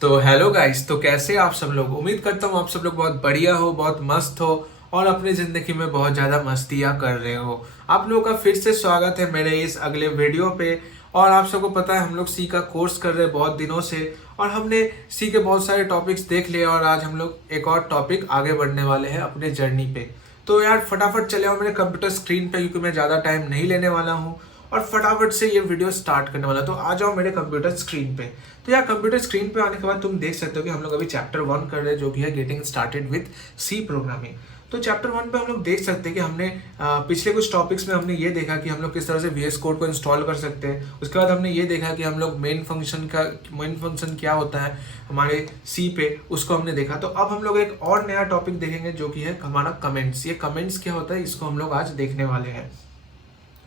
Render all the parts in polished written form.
तो hello guys, तो कैसे आप सब लोग। उम्मीद करता हूँ आप सब लोग बहुत बढ़िया हो, बहुत मस्त हो और अपनी ज़िंदगी में बहुत ज़्यादा मस्तियाँ कर रहे हो। आप लोगों का फिर से स्वागत है मेरे इस अगले वीडियो पे। और आप सबको पता है हम लोग सी का कोर्स कर रहे हैं बहुत दिनों से और हमने सी के बहुत सारे टॉपिक्स देख लिए और आज हम लोग एक और टॉपिक आगे बढ़ने वाले हैं अपने जर्नी पे। तो यार फटाफट चले आओ मेरे कंप्यूटर स्क्रीन पे, क्योंकि मैं ज़्यादा टाइम नहीं लेने वाला हूँ और फटाफट से ये वीडियो स्टार्ट करने वाला। तो आ जाओ मेरे कंप्यूटर स्क्रीन पे। तो यार कंप्यूटर स्क्रीन पे आने के बाद तुम देख सकते हो कि हम लोग अभी चैप्टर 1 कर रहे हैं, जो कि है getting started with C programming. तो चैप्टर 1 पे हम लोग देख सकते हैं कि हमने पिछले कुछ टॉपिक्स में हमने ये देखा कि हम लोग किस तरह से वीएस कोड को इंस्टॉल कर सकते हैं। उसके बाद हमने ये देखा कि हम लोग मेन फंक्शन क्या होता है हमारे सी पे, उसको हमने देखा। तो अब हम लोग एक और नया टॉपिक देखेंगे जो कि है हमारा कमेंट्स। ये कमेंट्स क्या होता है इसको हम लोग आज देखने वाले हैं,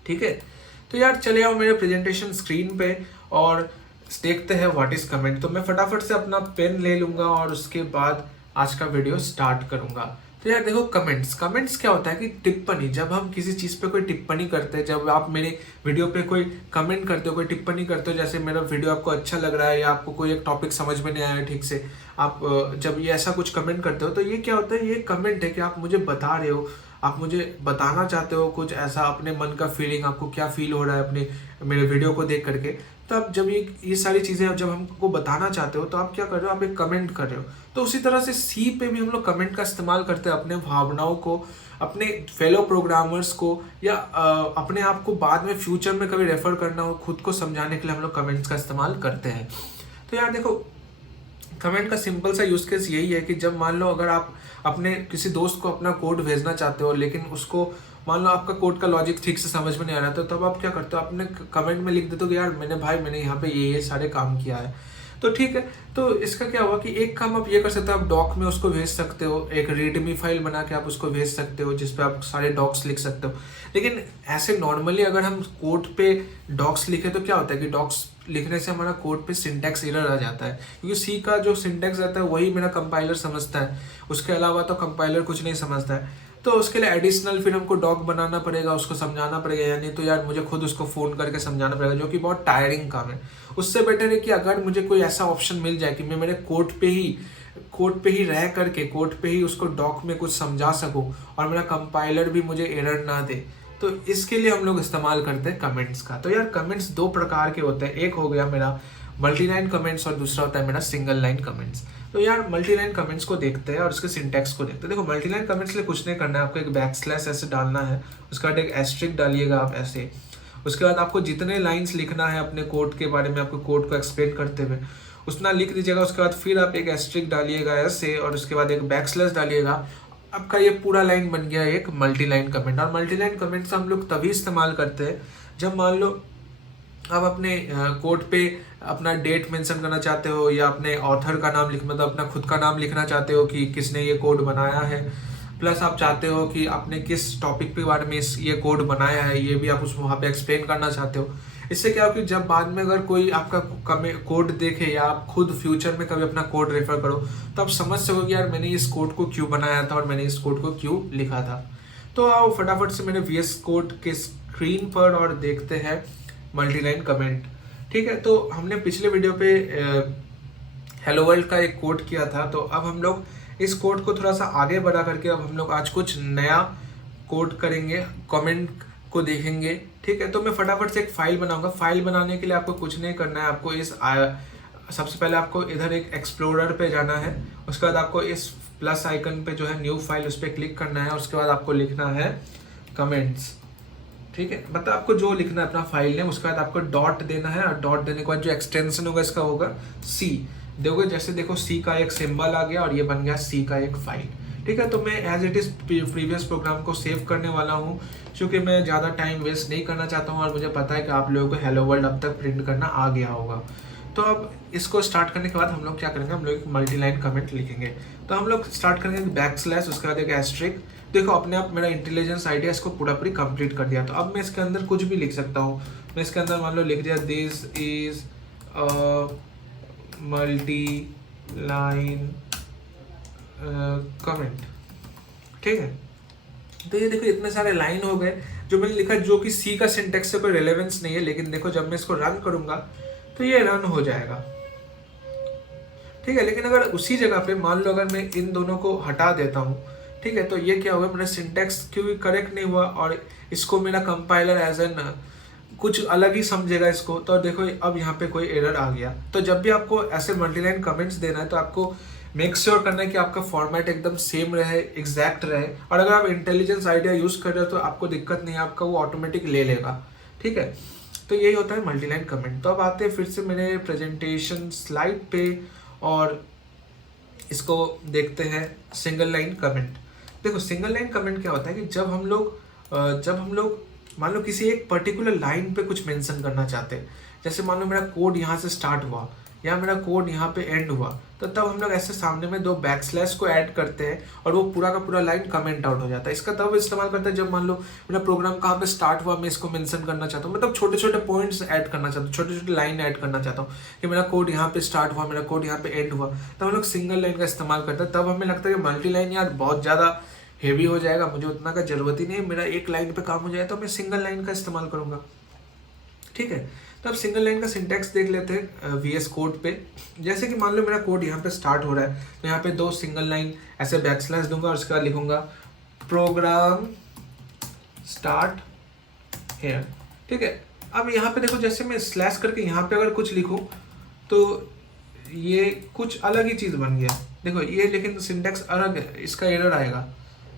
ठीक है। तो यार चले आओ मेरे प्रेजेंटेशन स्क्रीन पे और देखते हैं व्हाट इज कमेंट। तो मैं फटाफट से अपना पेन ले लूंगा और उसके बाद आज का वीडियो स्टार्ट करूंगा। तो यार देखो, कमेंट्स क्या होता है कि टिप्पणी। जब हम किसी चीज़ पे कोई टिप्पणी करते हैं, जब आप मेरे वीडियो पे कोई कमेंट करते हो, कोई टिप्पणी करते हो, जैसे मेरा वीडियो आपको अच्छा लग रहा है या आपको कोई एक टॉपिक समझ में नहीं आया ठीक से, आप जब ये ऐसा कुछ कमेंट करते हो तो ये क्या होता है, ये कमेंट है कि आप मुझे बता रहे हो, आप मुझे बताना चाहते हो कुछ ऐसा अपने मन का फीलिंग, आपको क्या फील हो रहा है अपने मेरे वीडियो को देख करके। तो आप जब ये सारी चीज़ें जब हमको बताना चाहते हो तो आप क्या कर रहे हो, आप एक कमेंट कर रहे हो। तो उसी तरह से सी पे भी हम लोग कमेंट का इस्तेमाल करते हैं अपने भावनाओं को, अपने फेलो प्रोग्रामर्स को, या अपने आप को बाद में फ्यूचर में कभी रेफर करना हो, खुद को समझाने के लिए हम लोग कमेंट्स का इस्तेमाल करते हैं। तो यार देखो, कमेंट का सिंपल सा यूज केस यही है कि जब मान लो अगर आप अपने किसी दोस्त को अपना कोड भेजना चाहते हो, लेकिन उसको मान लो आपका कोड का लॉजिक ठीक से समझ में नहीं आ रहा, तो तब आप क्या करते हो, अपने कमेंट में लिख देते हो कि यार मैंने यहाँ पे ये सारे काम किया है। तो ठीक है, तो इसका क्या हुआ कि एक काम आप ये कर सकते हो, आप डॉक में उसको भेज सकते हो, एक रीडमी फाइल बना के आप उसको भेज सकते हो जिसपे आप सारे डॉक्स लिख सकते हो। लेकिन ऐसे नॉर्मली अगर हम कोड पे डॉक्स लिखे तो क्या होता है कि डॉक्स लिखने से हमारा कोड पे सिंटैक्स एरर आ जाता है, क्योंकि सी का जो सिंटैक्स रहता है वही मेरा कंपाइलर समझता है, उसके अलावा तो कंपाइलर कुछ नहीं समझता है। तो उसके लिए एडिशनल फिर हमको डॉक बनाना पड़ेगा, उसको समझाना पड़ेगा, या नहीं तो यार मुझे खुद उसको फ़ोन करके समझाना पड़ेगा, जो कि बहुत टायरिंग काम है। उससे बेटर है कि अगर मुझे कोई ऐसा ऑप्शन मिल जाए कि मैं मेरे कोड पे ही रह करके कोड पे ही उसको डॉक में कुछ समझा सकूं और मेरा कंपाइलर भी मुझे एरर ना दे, तो इसके लिए हम लोग इस्तेमाल करते हैं कमेंट्स का। तो यार कमेंट्स दो प्रकार के होते हैं, एक हो गया मेरा मल्टी लाइन कमेंट्स और दूसरा होता है मेरा सिंगल लाइन कमेंट्स। तो यार मल्टी लाइन कमेंट्स को देखते हैं और उसके सिंटैक्स को देखते हैं। देखो, मल्टी लाइन कमेंट्स के लिए कुछ नहीं करना है, आपको एक बैक स्लैश ऐसे डालना है, उसके बाद एक एस्ट्रिक डालिएगा आप ऐसे। उसके बाद आपको जितने लाइन्स लिखना है अपने कोड के बारे में, आपको कोड को एक्सप्लेन करते हुए उतना लिख दीजिएगा। उसके बाद फिर आप एक एस्ट्रिक डालिएगा ऐसे और उसके बाद एक बैक स्लैश डालिएगा। आपका ये पूरा लाइन बन गया एक मल्टी लाइन कमेंट। और मल्टी लाइन कमेंट से हम लोग तभी इस्तेमाल करते हैं जब मान लो आप अपने कोड पे अपना डेट मेंशन करना चाहते हो, या अपने ऑथर का नाम लिख मतलब अपना खुद का नाम लिखना चाहते हो कि किसने ये कोड बनाया है, प्लस आप चाहते हो कि आपने किस टॉपिक के बारे में ये कोड बनाया है ये भी आप उस वहाँ पे एक्सप्लेन करना चाहते हो। इससे क्या हो कि जब बाद में अगर कोई आपका कोड देखे या आप खुद फ्यूचर में कभी अपना कोड रेफर करो तो आप समझ सको कि यार मैंने इस कोड को क्यों बनाया था और मैंने इस कोड को क्यों लिखा था। तो आओ फटाफट से मेरे वीएस कोड के स्क्रीन पर और देखते हैं मल्टीलाइन कमेंट। ठीक है, तो हमने पिछले वीडियो पे हेलो वर्ल्ड का एक कोड किया था, तो अब हम लोग इस कोड को थोड़ा सा आगे बढ़ा करके अब हम लोग आज कुछ नया कोड करेंगे, कमेंट को देखेंगे। ठीक है, तो मैं फटाफट से एक फाइल बनाऊंगा। फाइल बनाने के लिए आपको कुछ नहीं करना है, आपको सबसे पहले आपको इधर एक एक्सप्लोरर पे जाना है, उसके बाद आपको इस प्लस आइकन पे जो है न्यू फाइल उस पर क्लिक करना है, उसके बाद आपको लिखना है कमेंट्स। ठीक है, मतलब आपको जो लिखना है अपना फाइल नेम, उसके बाद आपको डॉट देना है और डॉट देने के बाद जो एक्सटेंशन होगा इसका होगा सी देखोगे। जैसे देखो सी का एक सिंबल आ गया और ये बन गया सी का एक फाइल। ठीक है, तो मैं as it is previous program को सेव करने वाला हूँ, क्योंकि मैं ज़्यादा टाइम वेस्ट नहीं करना चाहता हूँ और मुझे पता है कि आप लोगों को हेलो वर्ल्ड अब तक प्रिंट करना आ गया होगा। तो अब इसको स्टार्ट करने के बाद हम लोग क्या करेंगे, हम लोग एक मल्टी लाइन कमेंट लिखेंगे। तो हम लोग स्टार्ट करेंगे बैक स्लैश, उसके बाद एक एस्ट्रिक। देखो अपने आप मेरा इंटेलिजेंस आइडिया इसको पूरी कंप्लीट कर दिया। तो अब मैं इसके अंदर कुछ भी लिख सकता हूँ। मैं इसके अंदर मान लो लिख दिया this is multi line comment. ठीक है, तो ये देखो इतने सारे लाइन हो गए जो मैंने लिखा, जो कि सी का सिंटेक्स से कोई रेलेवेंस नहीं है। लेकिन देखो जब मैं इसको रन करूंगा तो ये रन हो जाएगा। ठीक है। लेकिन अगर उसी जगह पे मान लो अगर मैं इन दोनों को हटा देता हूँ, ठीक है, तो ये क्या होगा, मेरा सिंटैक्स क्योंकि करेक्ट नहीं हुआ और इसको मेरा कंपाइलर एज एन कुछ अलग ही समझेगा इसको। तो देखो अब यहाँ पे कोई एरर आ गया। तो जब भी आपको ऐसे मल्टीलाइन कमेंट्स देना है तो आपको मेक श्योर करना है कि आपका फॉर्मेट एकदम सेम रहे, एग्जैक्ट रहे। और अगर आप इंटेलिजेंस आइडिया यूज कर रहे हो तो आपको दिक्कत नहीं है, आपका वो ऑटोमेटिक ले लेगा, ठीक है। तो यही होता है मल्टीलाइन कमेंट। तो अब आते हैं फिर से मेरे प्रेजेंटेशन स्लाइड पे और इसको देखते हैं सिंगल लाइन कमेंट। देखो सिंगल लाइन कमेंट क्या होता है कि जब हम लोग मान लो किसी एक पर्टिकुलर लाइन पे कुछ मेंशन करना चाहते हैं, जैसे मान लो मेरा कोड यहाँ से स्टार्ट हुआ या मेरा कोड यहाँ पे एंड हुआ, तो तब हम लोग ऐसे सामने में 2 बैकस्लैश को ऐड करते हैं और वो पूरा का पूरा लाइन कमेंट आउट हो जाता है। इसका तब इस्तेमाल करते हैं जब मान लो मेरा प्रोग्राम कहाँ पे स्टार्ट हुआ, मैं इसको मेंशन करना चाहता हूँ, मतलब छोटे छोटे पॉइंट्स ऐड करना चाहता हूँ, छोटे छोटे लाइन ऐड करना चाहता हूँ कि मेरा कोड यहाँ पे स्टार्ट हुआ, मेरा कोड यहाँ पे एंड हुआ, तब हम लोग सिंगल लाइन का इस्तेमाल करते हैं। तब हमें लगता है कि मल्टी लाइन यार बहुत ज़्यादा हेवी हो जाएगा, मुझे उतना का जरूरत ही नहीं है, मेरा एक लाइन पे काम हो जाए, तो मैं सिंगल लाइन का इस्तेमाल करूंगा, ठीक है। तो अब सिंगल लाइन का सिंटैक्स देख लेते हैं VS कोड पे। जैसे कि मान लो मेरा कोड यहाँ पे स्टार्ट हो रहा है, तो यहाँ पे 2 सिंगल लाइन ऐसे बैकस्लैश दूंगा और उसके बाद लिखूंगा प्रोग्राम स्टार्ट हेयर, ठीक है। अब यहाँ पे देखो जैसे मैं स्लैश करके यहाँ पे अगर कुछ लिखूँ तो ये कुछ अलग ही चीज़ बन गया, देखो ये, लेकिन सिंटैक्स अलग है, इसका एरर आएगा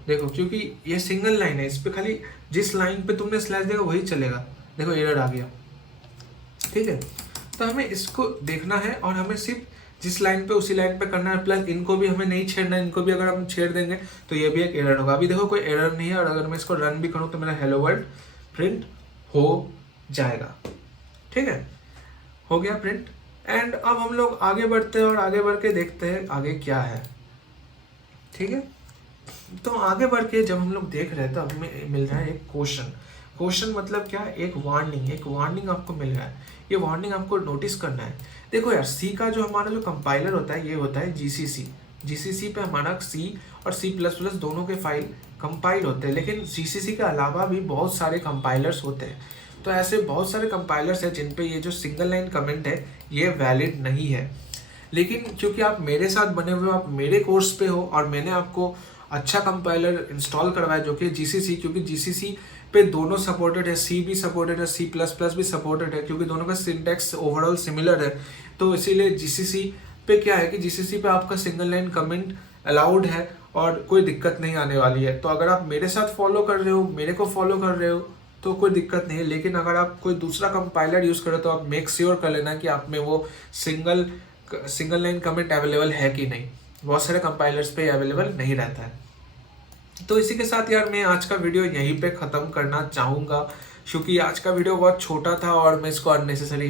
देखो, क्योंकि ये सिंगल लाइन है, इस पे खाली जिस लाइन पे तुमने स्लैश देगा वही चलेगा, देखो एरर आ गया, ठीक है। तो हमें इसको देखना है और हमें सिर्फ जिस लाइन पे उसी लाइन पे करना है, प्लस इनको भी हमें नहीं छेड़ना है, इनको भी अगर हम छेड़ देंगे तो ये भी एक एरर होगा। अभी देखो कोई एरर नहीं है और अगर मैं इसको रन भी करूँ तो मेरा हेलो वर्ल्ड प्रिंट हो जाएगा, ठीक है, हो गया प्रिंट। एंड अब हम लोग आगे बढ़ते हैं और आगे बढ़ के देखते हैं आगे क्या है, ठीक है। तो आगे बढ़ के जब हम लोग देख रहे हैं तो हमें मिल रहा है एक क्वेश्चन मतलब क्या, एक वार्निंग आपको मिल रहा है। ये वार्निंग आपको नोटिस करना है। देखो यार सी का जो हमारा जो कंपाइलर होता है ये होता है जीसीसी पे हमारा सी और C++ दोनों के फाइल कंपाइल होते हैं, लेकिन जीसीसी के अलावा भी बहुत सारे कंपाइलर्स होते हैं। तो ऐसे बहुत सारे कंपाइलर्स हैं जिन पे ये जो सिंगल लाइन कमेंट है ये वैलिड नहीं है। लेकिन क्योंकि आप मेरे साथ बने हुए हो, आप मेरे कोर्स पे हो और मैंने आपको अच्छा कंपाइलर इंस्टॉल करवाया जो कि जीसीसी, क्योंकि जीसीसी पे दोनों सपोर्टेड है, सी भी सपोर्टेड है, C++ भी सपोर्टेड है, क्योंकि दोनों का सिंटैक्स ओवरऑल सिमिलर है। तो इसीलिए जीसीसी पे क्या है कि जीसीसी पे आपका सिंगल लाइन कमेंट अलाउड है और कोई दिक्कत नहीं आने वाली है। तो अगर आप मेरे साथ फॉलो कर रहे हो, मेरे को फॉलो कर रहे हो तो कोई दिक्कत नहीं है। लेकिन अगर आप कोई दूसरा कंपाइलर यूज़ करो तो आप मेक श्योर कर लेना कि आप में वो सिंगल लाइन कमेंट अवेलेबल है कि नहीं। बहुत सारे कंपाइलर्स पे अवेलेबल नहीं रहता है। तो इसी के साथ यार मैं आज का वीडियो यहीं पे ख़त्म करना चाहूँगा, क्योंकि आज का वीडियो बहुत छोटा था और मैं इसको अननेसेसरी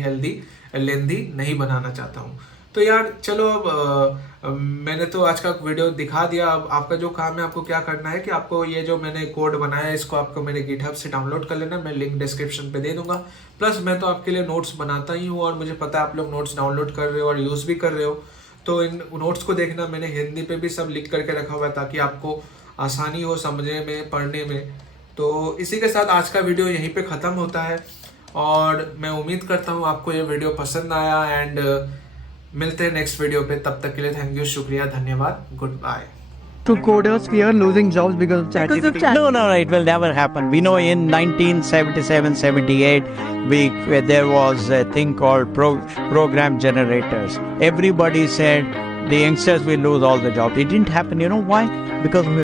लेंदी नहीं बनाना चाहता हूँ। तो यार चलो अब मैंने तो आज का वीडियो दिखा दिया। अब आपका जो काम है, आपको क्या करना है कि आपको ये जो मैंने कोड बनाया है इसको आपको मेरे गिटहब से डाउनलोड कर लेना, मैं लिंक डिस्क्रिप्शन पे दे दूंगा। प्लस मैं तो आपके लिए नोट्स बनाता ही हूँ और मुझे पता है आप लोग नोट्स डाउनलोड कर रहे हो और यूज़ भी कर रहे हो। तो इन नोट्स को देखना, मैंने हिंदी पे भी सब लिख करके रखा हुआ है ताकि आपको आसानी हो समझने में, पढ़ने में। तो इसी के साथ आज का वीडियो यहीं पे ख़त्म होता है और मैं उम्मीद करता हूँ आपको ये वीडियो पसंद आया। एंड मिलते हैं नेक्स्ट वीडियो पे, तब तक के लिए थैंक यू, शुक्रिया, धन्यवाद, goodbye. To coders fear losing jobs because of ChatGPT? No, it will never happen. We know in 1977-78, there was a thing called program generators. Everybody said the youngsters will lose all the jobs. It didn't happen. You know why? Because